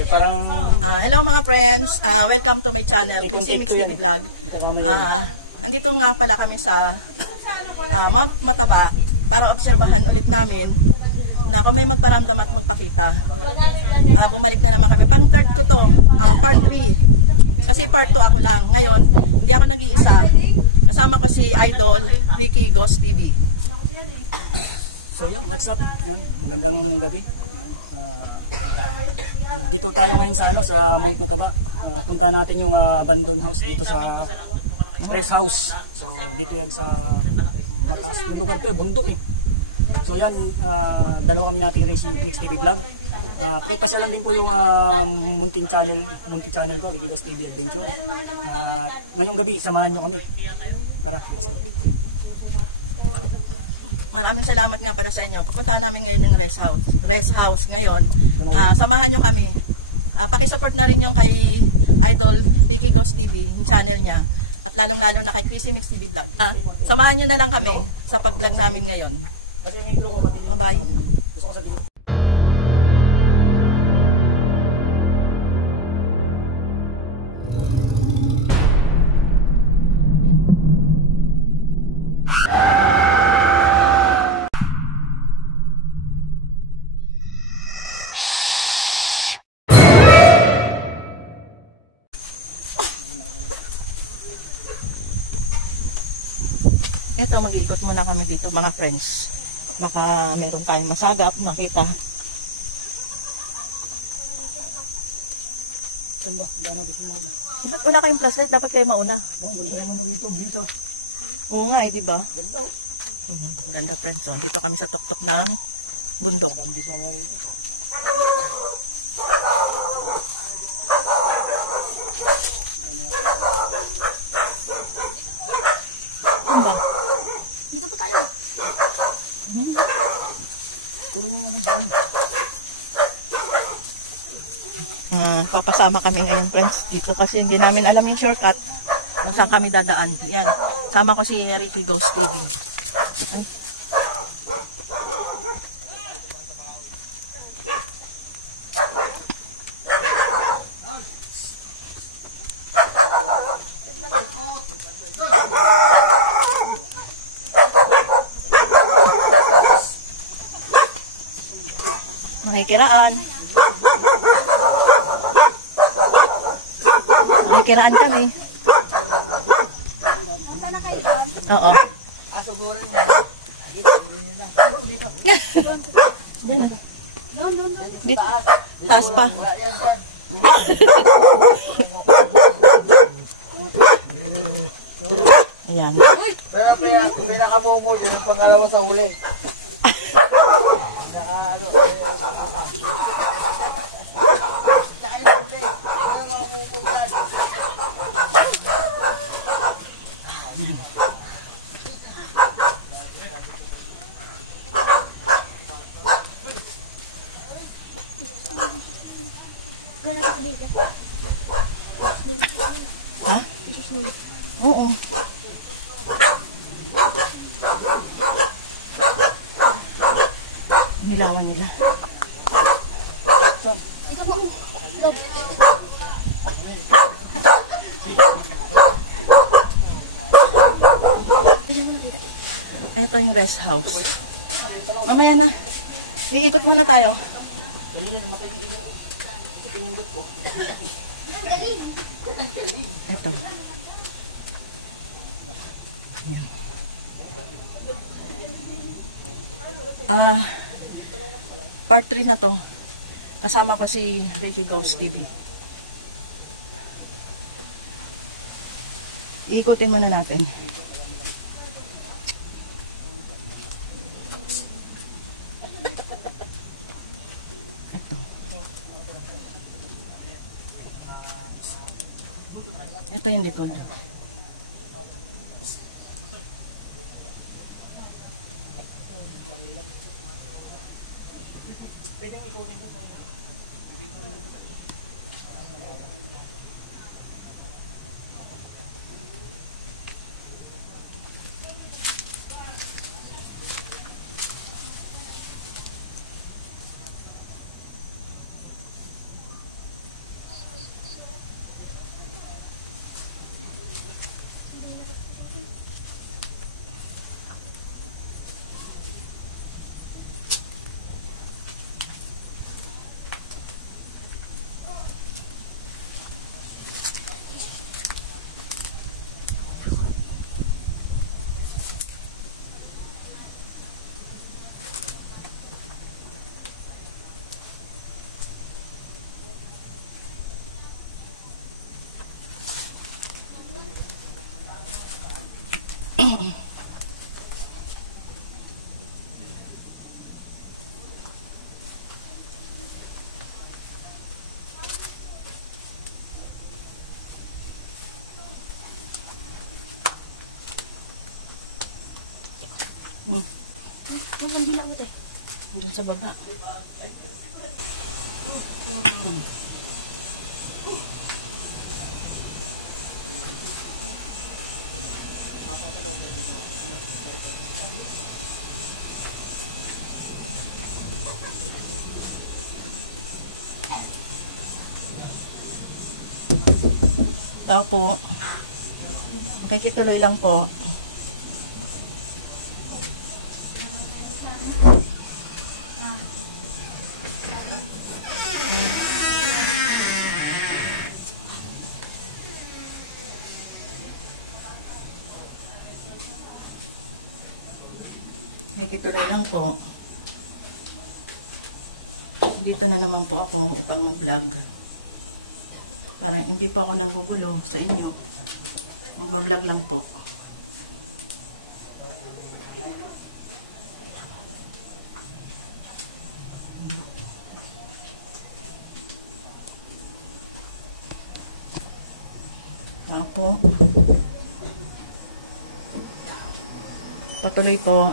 Okay, parang... Hello mga friends, welcome to my channel, Kusimix TV Vlog. Andito nga pala kami sa Mount Mataba para obserbahan ulit namin na kung may magparamdam at magpakita. Bumalik na naman kami. Pang third ko to, part 3. Kasi part 2 ako lang. Ngayon, hindi ako nag-iisa. Kasama ko si Idol, Ricky Ghost TV. So yun, what's up? Magandang ng gabi. Dito tayo ngayon sa Mount Mataba. Punta natin yung abandoned house dito sa rest house. So dito yan sa mataas na lugar to, bundok eh. So yan, dalawa kami natin Racing TV Vlog. Pasyalan din po yung munting channel ko, Ricky Ghost TV Adventure. Ngayong gabi, samahan nyo kami. Tara, let's go. Maraming salamat nga para sa inyo. Pupuntahan namin ngayon yung rest house ngayon. Samahan nyo kami. Pakisupport na rin yung kay Idol Ricky Ghost TV, yung channel niya. At lalong-lalo na kay Kusimix TV Vlog. Samahan nyo na lang kami sa pag-vlog namin ngayon. Bye-bye. Ito, mag-iikot muna kami dito mga friends. Baka meron tayong masagap, makita. Ba't wala kayong flashlight? Dapat kayo mauna. Oo nga eh, diba? Ganda friends. So, dito kami sa tuktok ng bundok. Ano ba? Papasama kami ngayon friends dito kasi hindi namin alam yung shortcut kung saan kami dadaan. Yan, sama ko si Ricky Ghost TV. Makikiraan. Makikiraan kami. Oo. Taas pa. Ayan. Pinakamomo yun ang pangalawa sa huli. Ha? Oo. Nilawan nila. Ito yung rest house. Mamaya na. Iikot muna tayo. Ito. Ayan. Part 3 na to. Kasama ko si Ricky Ghost TV. Iikutin muna natin. Ito. Ito yung likod. Sa baba. Tao po. Makikituloy lang po. Makikituloy lang po. Dito na naman po ako upang mag-vlog. Parang hindi pa ako nanggugulo sa inyo. Mag-vlog lang po. Tapo. Patuloy po.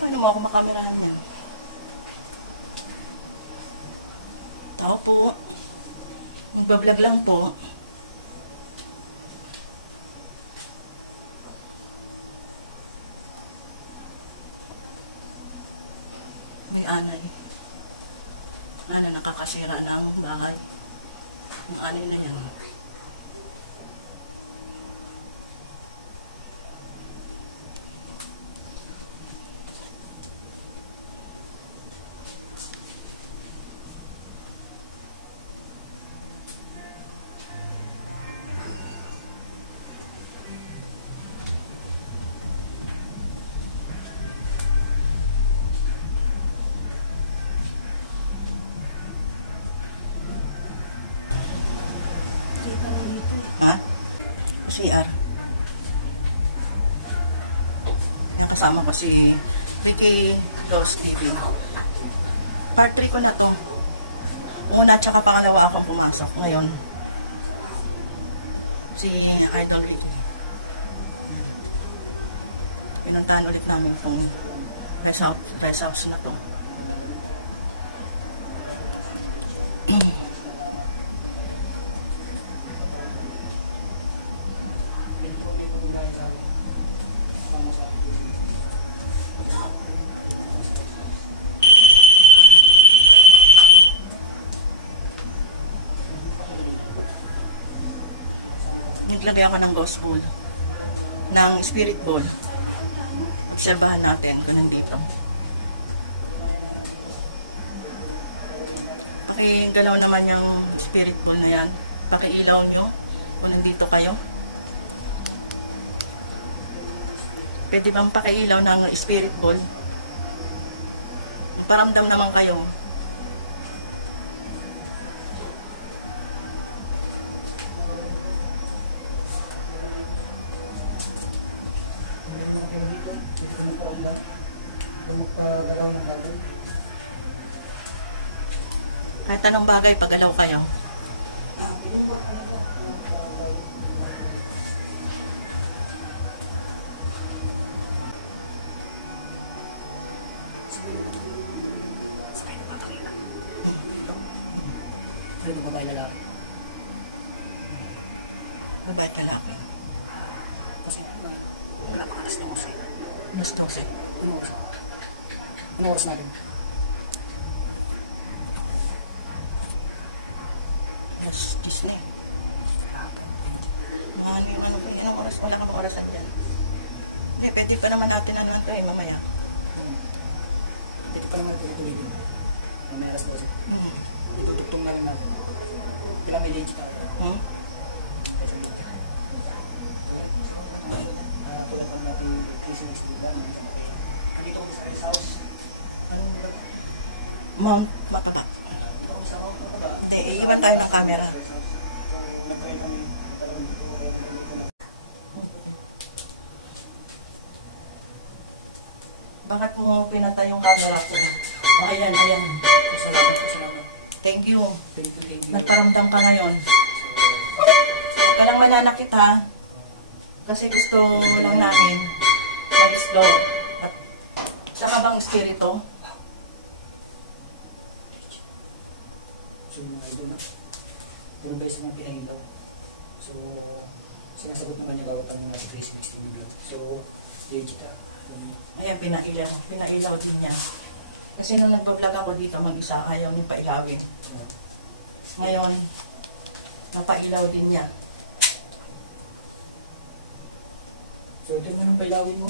Paano mo ako makamerahan niya? Tao po. Magbablog lang po. May anay. Anay nakakasira ng bahay. Ang anay na yan. Ha? CR. Yung kasama ko si Vicky Dos TV. Part 3 ko na to. Una at saka pangalawa akong pumasok. Ngayon, si Idol Ricky. Pinuntahan ulit namin itong rest house na to. Naglagay ako ng ghost ball, ng spirit ball. Obserbahan natin kung nandito. Pakigalaw naman yung spirit ball na yan. Pakiilaw nyo kung nandito kayo. Pwede bang pakiilaw ng spirit ball? Paramdam naman kayo. Kahit anong bagay, pagalaw kayo. Ano babae lalaki? Babae lalaki. Kasi wala pa alas 12. Alas 12. Ano oras natin? Alas 10 na eh. Anong oras? Wala kang orasan dyan. Hindi, pwede pa naman natin ano ito eh, mamaya. Dito pa naman tuloy-tuloy din. Mamaya alas 12. Itutugtong na rin natin. Pinamilage tayo. Tulad natin Chris next video. Nandito kami sa rest house. Anong ba? Mount Mataba. Dito kami sa Mount Mataba. Hindi, iiwan tayo ng camera. Nag-try kami talagang dito. Bakit mo pinatay yung camera ko? Oh, ayan, ayan. Salamat. Thank you. Thank you. Nagparamdam ka ngayon. Huwag ka lang mananakit ha. Kasi gusto lang namin ma-explore. At saka bang espiritu? So mga idol na. Doon ba isang pinahilaw? So, sinasagot naman niya bago kami natin 360 vlog. So, kita. Ayan, pinailaw din niya. Kasi nung nagbablog ako dito mag-isa, ayaw niya pailawin. Ngayon, napailaw din niya. So, ito naman ang pailawin mo.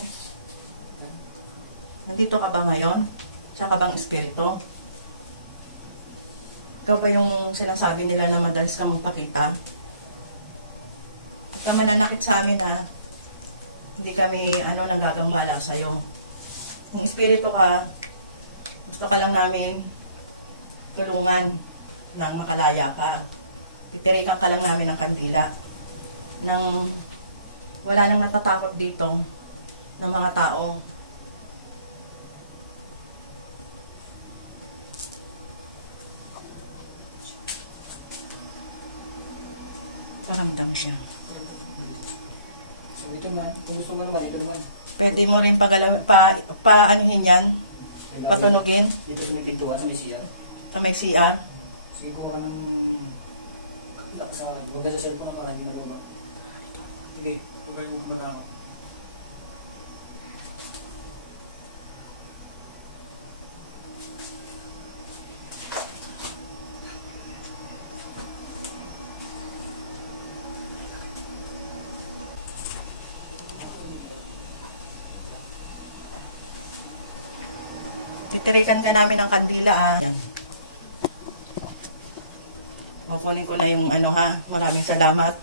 Nandito ka ba ngayon? Tsaka bang espiritu? Ikaw ba yung sinasabi nila na madalas ka mong pakita? Huwag ka mananakit sa amin ha. Hindi kami nagagambala sa'yo. Kung espiritu ka, gusto ka lang namin tulungan nang makalaya ka. Titirikan ka lang namin ng kandila. Nang wala nang natatakot dito ng mga tao. Paramdam siya. So, ito man. Kung gusto mo naman, ito naman. Pwede mo rin pa-anuhin yan. Patunogin. Dito sa may pintuan, sa may CR. Sa may CR. Sige, kuha ka ng... Huwag ka sa cellphone naman, hindi na luma. Sige, huwag ka yung kumatama. Titirikan ka namin ng kandila Yan. Makunin ko na yung Maraming salamat.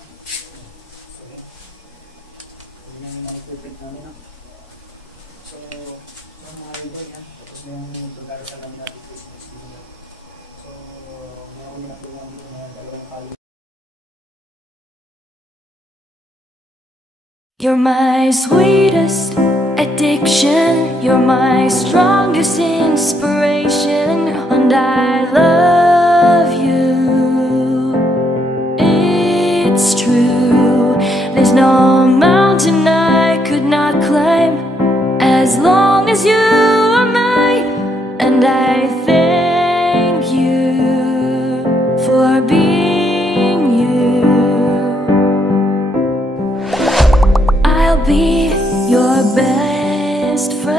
Sige. Hindi na yung mga equipment namin ha. So, mga idol yan. Tapos may yung pagkaroon namin natin Christmas dinner. So, mayroon na po namin yung dalawang kali. You're my sweetest addiction, you're my strongest inspiration, and I love you. It's true, there's no mountain I could not climb as long as you are mine, and I thank you for being you. I'll be your best friend.